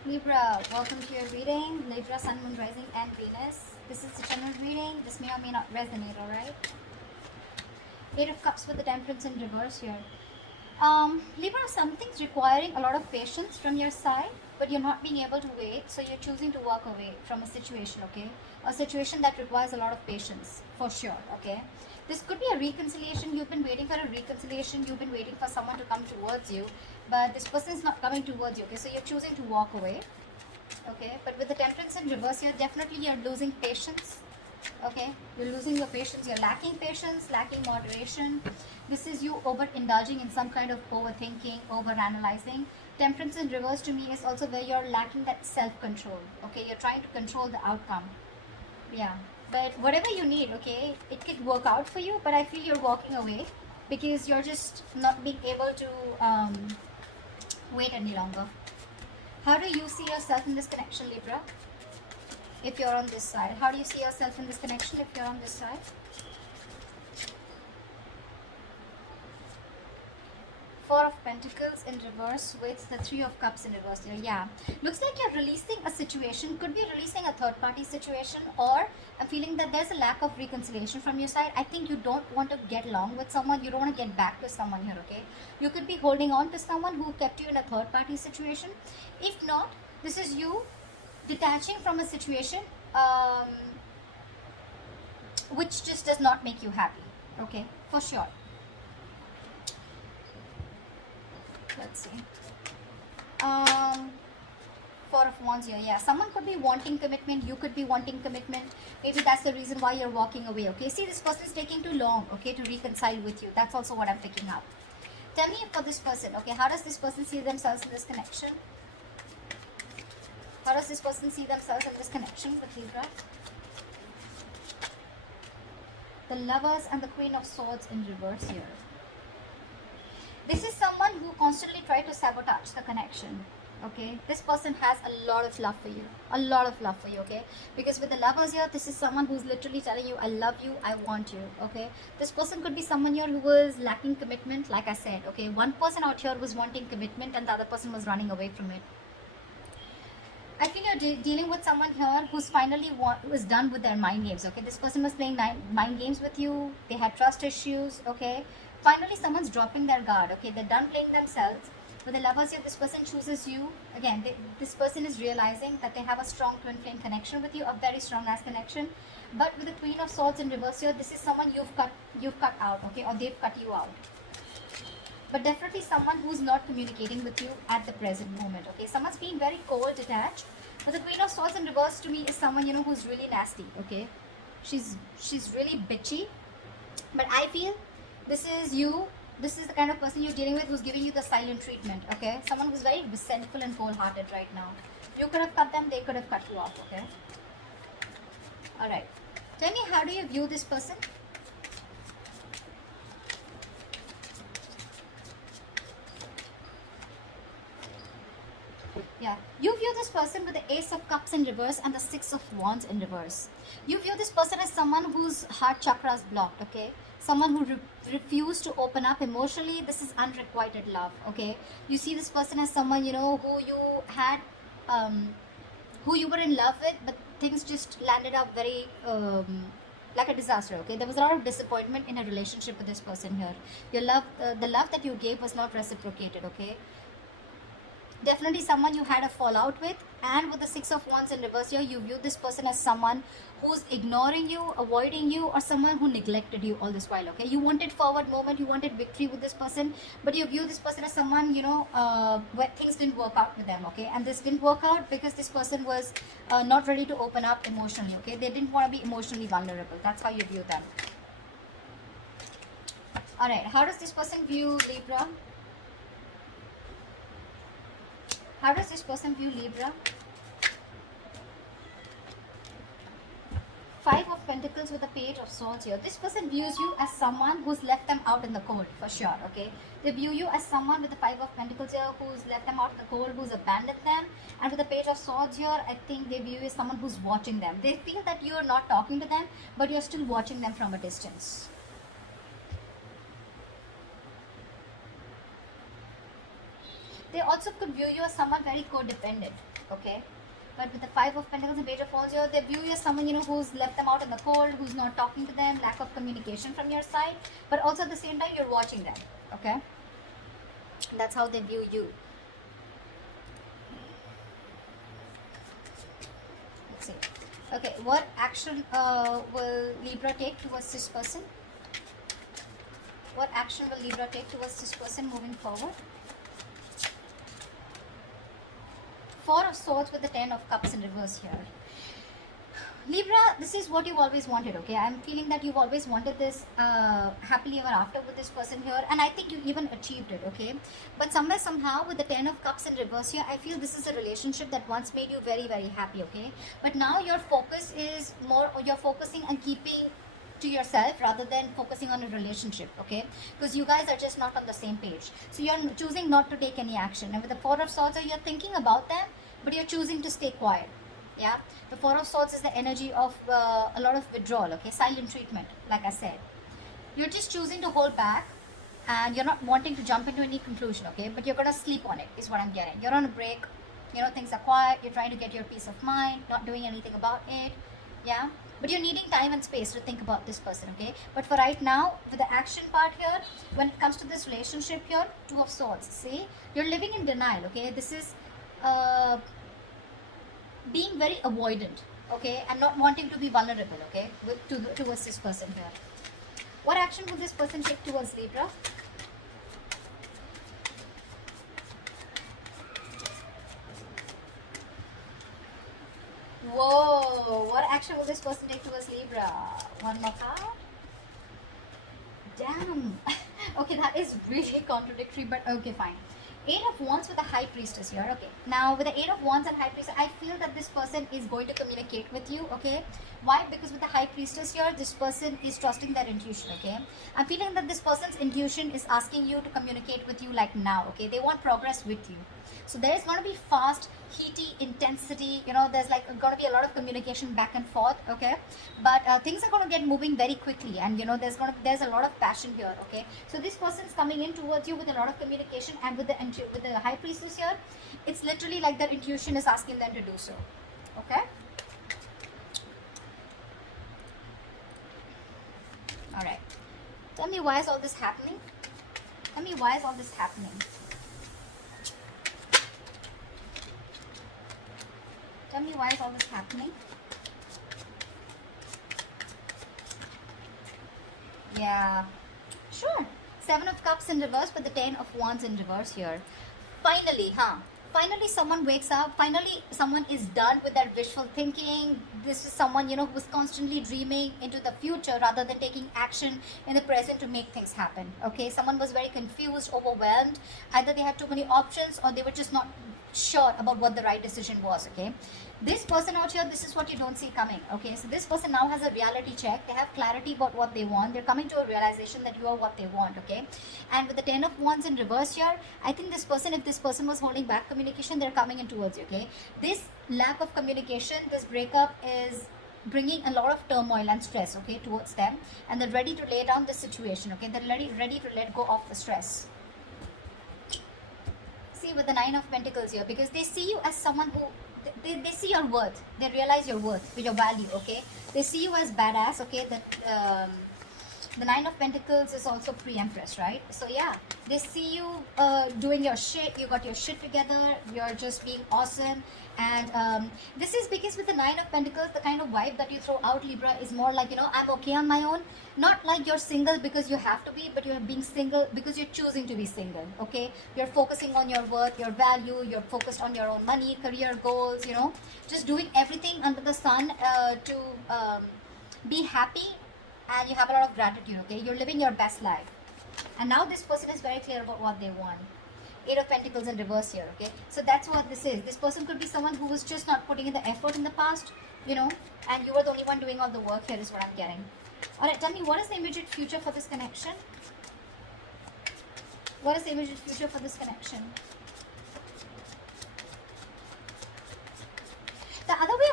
Libra, welcome to your reading. Libra, Sun, Moon, Rising, and Venus. This is the general reading. This may or may not resonate, alright? Eight of Cups with the Temperance in reverse here. Libra, something's requiring a lot of patience from your side, but you're not being able to wait, so you're choosing to walk away from a situation, okay? A situation that requires a lot of patience, for sure, okay? This could be a reconciliation. You've been waiting for a reconciliation. You've been waiting for someone to come towards you, but this person's not coming towards you, okay? So you're choosing to walk away, okay? But with the Temperance in reverse here, definitely you're losing patience, okay? You're losing your patience. You're lacking patience, lacking moderation. This is you over indulging in some kind of overthinking, over analyzing. Temperance in reverse to me is also where you're lacking that self-control, okay? You're trying to control the outcome. Yeah, but whatever you need, okay, it could work out for you, but I feel you're walking away because you're just not being able to wait any longer. How do you see yourself in this connection, Libra? If you're on this side, how do you see yourself in this connection if you're on this side? Four of Pentacles in reverse with the Three of Cups in reverse here. Yeah, looks like you're releasing a situation. Could be releasing a third party situation, or I'm feeling that there's a lack of reconciliation from your side. I think you don't want to get along with someone. You don't want to get back to someone here, okay? You could be holding on to someone who kept you in a third party situation. If not, this is you detaching from a situation which just does not make you happy, okay? For sure. Let's see. Four of Wands here. Yeah, someone could be wanting commitment. You could be wanting commitment. Maybe that's the reason why you're walking away, okay? See, this person is taking too long, okay, to reconcile with you. That's also what I'm picking up. Tell me for this person, okay, how does this person see themselves in this connection? How does this person see themselves in this connection with Libra? The Lovers and the Queen of Swords in reverse here. This is someone who constantly tries to sabotage the connection, okay? This person has a lot of love for you. A lot of love for you, okay? Because with the Lovers here, this is someone who's literally telling you, I love you, I want you, okay? This person could be someone here who was lacking commitment, like I said, okay? One person out here was wanting commitment and the other person was running away from it. I feel you're dealing with someone here who's finally was done with their mind games, okay? This person was playing mind games with you. They had trust issues, okay? Finally, someone's dropping their guard, okay? They're done playing themselves. With the Lovers here, this person chooses you. Again, this person is realizing that they have a strong twin flame connection with you, a very strong ass connection. But with the Queen of Swords in reverse here, this is someone you've cut out, okay? Or they've cut you out. But definitely someone who's not communicating with you at the present moment, okay? Someone's being very cold, detached. But the Queen of Swords in reverse to me is someone, you know, who's really nasty, okay? She's really bitchy. But I feel this is you. This is the kind of person you're dealing with who's giving you the silent treatment, okay? Someone who's very resentful and cold-hearted right now. You could have cut them, they could have cut you off, okay? Alright. Tell me, how do you view this person? Yeah, you view this person with the Ace of Cups in reverse and the Six of Wands in reverse. You view this person as someone whose heart chakra is blocked, okay? Someone who refused to open up emotionally. This is unrequited love, okay? You see this person as someone, you know, who you had, who you were in love with, but things just landed up very, like a disaster, okay? There was a lot of disappointment in a relationship with this person here. Your love, the love that you gave was not reciprocated, okay? Definitely someone you had a fallout with. And with the Six of Wands in reverse here, you view this person as someone who's ignoring you, avoiding you, or someone who neglected you all this while, okay? You wanted forward moment, you wanted victory with this person, but you view this person as someone, you know, where things didn't work out with them, okay? And this didn't work out because this person was not ready to open up emotionally, okay? They didn't want to be emotionally vulnerable. That's how you view them. Alright, how does this person view Libra? How does this person view Libra? Five of Pentacles with the Page of Swords here. This person views you as someone who's left them out in the cold, for sure, okay? They view you as someone with the Five of Pentacles here who's left them out in the cold, who's abandoned them. And with the Page of Swords here, I think they view you as someone who's watching them. They feel that you're not talking to them, but you're still watching them from a distance. They also could view you as someone very codependent. okay? But with the Five of Pentacles and Page of Wands here, they view you as someone, who's left them out in the cold, who's not talking to them, lack of communication from your side. But also at the same time, you're watching them, okay? That's how they view you. Let's see. Okay, what action will Libra take towards this person? What action will Libra take towards this person moving forward? Four of Swords with the Ten of Cups in reverse here. Libra, this is what you've always wanted, okay? I'm feeling that you've always wanted this happily ever after with this person here, and I think you even achieved it, okay? But somewhere, somehow, with the Ten of Cups in reverse here, I feel this is a relationship that once made you very, very happy, okay? But now your focus is more, you're focusing on keeping to yourself rather than focusing on a relationship, okay? Because you guys are just not on the same page. So you're choosing not to take any action. And with the Four of Swords, you're thinking about them, but you're choosing to stay quiet. Yeah, the Four of Swords is the energy of a lot of withdrawal, okay? Silent treatment, like I said. You're just choosing to hold back, and you're not wanting to jump into any conclusion, okay? But you're gonna sleep on it, is what I'm getting. You're on a break, things are quiet, you're trying to get your peace of mind, not doing anything about it, yeah? But you're needing time and space to think about this person, okay? But for right now, with the action part here, when it comes to this relationship here, Two of Swords, see? You're living in denial, okay? This is being very avoidant, okay? And not wanting to be vulnerable, okay? Towards this person here. What action will this person take towards Libra? Whoa, what action will this person take towards Libra? One more card. Damn. Okay, that is really contradictory, but okay, fine. Eight of Wands with the High Priestess here, okay. Now, with the Eight of Wands and High Priestess, I feel that this person is going to communicate with you, okay. Why? Because with the High Priestess here, this person is trusting their intuition, okay. I'm feeling that this person's intuition is asking you to communicate with you like now, okay. They want progress with you. So there is going to be fast, heaty intensity, there's like going to be a lot of communication back and forth, okay. But things are going to get moving very quickly, and there's a lot of passion here, okay. So this person's coming in towards you with a lot of communication, and with the High Priestess here, it's literally like their intuition is asking them to do so, okay. All right, tell me, why is all this happening? Tell me, why is all this happening? Tell me, why is all this happening? Yeah, sure. Seven of Cups in reverse with the Ten of Wands in reverse here. Finally, finally someone wakes up. Finally someone is done with that wishful thinking. This is someone, who's constantly dreaming into the future rather than taking action in the present to make things happen, okay. Someone was very confused, overwhelmed. Either they had too many options, or they were just not sure about what the right decision was, okay. This person out here, this is what you don't see coming, okay. So this person now has a reality check. They have clarity about what they want. They're coming to a realization that you are what they want, okay. And with the Ten of Wands in reverse here, I think this person, if this person was holding back communication, they're coming in towards you, okay. This lack of communication, this breakup is bringing a lot of turmoil and stress, okay, towards them, and they're ready to lay down the situation, okay. They're ready to let go of the stress. See, with the Nine of Pentacles here, because they see you as someone who they see your worth. They realize your worth, your value, okay. They see you as badass, okay. That the Nine of Pentacles is also pre-Empress, right? So yeah, they see you doing your shit. You got your shit together. You're just being awesome. And this is because with the Nine of Pentacles, the kind of vibe that you throw out, Libra, is more like, I'm okay on my own. Not like you're single because you have to be, but you're being single because you're choosing to be single, okay. You're focusing on your worth, your value. You're focused on your own money, career goals, just doing everything under the sun to be happy. And you have a lot of gratitude, okay. You're living your best life. And now this person is very clear about what they want. Eight of Pentacles in reverse here, okay. So that's what this is. This person could be someone who was just not putting in the effort in the past, and you were the only one doing all the work here, is what I'm getting. Alright, tell me, what is the immediate future for this connection? What is the immediate future for this connection? The other way of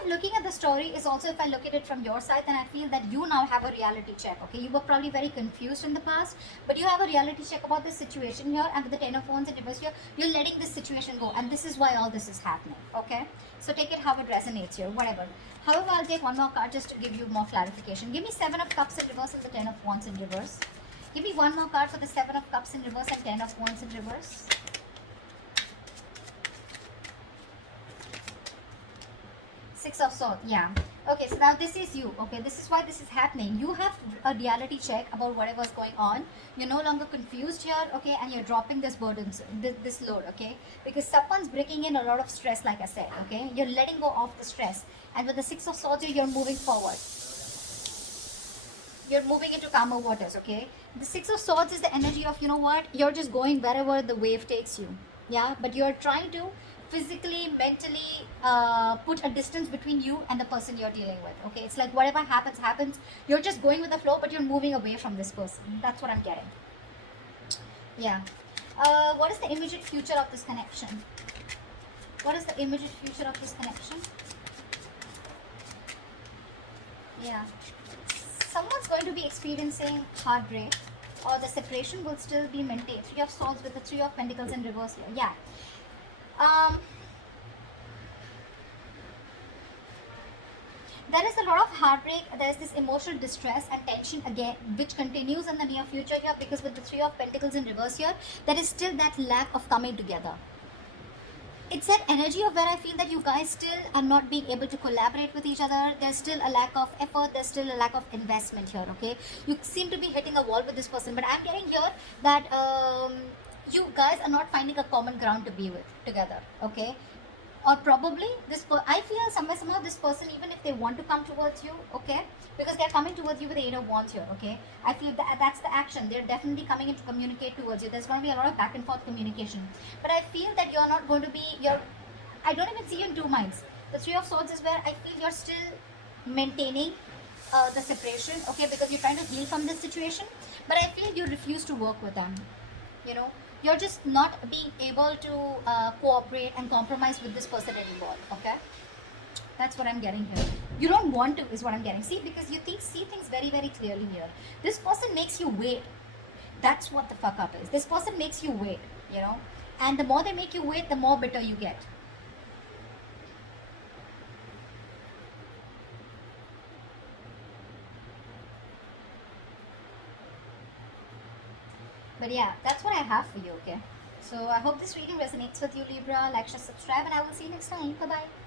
I'm looking at the story is also, if I look at it from your side, then I feel that you now have a reality check. Okay, you were probably very confused in the past, but you have a reality check about this situation here, and with the Ten of Wands in reverse here, you're letting this situation go, and this is why all this is happening. Okay, so take it how it resonates here, whatever. However, I'll take one more card just to give you more clarification. Give me Seven of Cups in reverse and the Ten of Wands in reverse. Give me one more card for the Seven of Cups in reverse and Ten of Wands in reverse. Six of Swords, yeah. Okay, so now this is you. Okay, this is why this is happening. You have a reality check about whatever's going on. You're no longer confused here, okay, and you're dropping this burden, this load, okay, because someone's bringing in a lot of stress, like I said, okay. You're letting go of the stress, and with the Six of Swords here, you're moving forward. You're moving into calmer waters, okay. The Six of Swords is the energy of, you know what, you're just going wherever the wave takes you, yeah, but you're trying to physically, mentally put a distance between you and the person you're dealing with. Okay, it's like whatever happens, happens. You're just going with the flow, but you're moving away from this person. That's what I'm getting. Yeah. What is the immediate future of this connection? What is the immediate future of this connection? Yeah. Someone's going to be experiencing heartbreak, or the separation will still be maintained. Three of Swords with the Three of Pentacles in reverse here. Yeah. There is a lot of heartbreak, there is this emotional distress and tension again, which continues in the near future here, because with the Three of Pentacles in reverse here, there is still that lack of coming together. It's that energy of where I feel that you guys still are not being able to collaborate with each other. There's still a lack of effort, there's still a lack of investment here, okay? You seem to be hitting a wall with this person, but I'm getting here that you guys are not finding a common ground to be with together, okay? Or probably I feel somehow this person, even if they want to come towards you, okay, because they're coming towards you with the Eight of Wands here, okay, I feel that's the action. They're definitely coming in to communicate towards you. There's going to be a lot of back and forth communication, but I feel that you're not going to be, I don't even see you in two minds. The Three of Swords is where I feel you're still maintaining the separation, okay, because you're trying to heal from this situation, but I feel you refuse to work with them, you know. You're just not being able to cooperate and compromise with this person anymore, okay? That's what I'm getting here. You don't want to, is what I'm getting. See, because you see things very, very clearly here. This person makes you wait. That's what the fuck up is. This person makes you wait, you know? And the more they make you wait, the more bitter you get. But yeah, that's what I have for you, okay? So I hope this reading resonates with you, Libra. Like, share, subscribe, and I will see you next time. Bye-bye.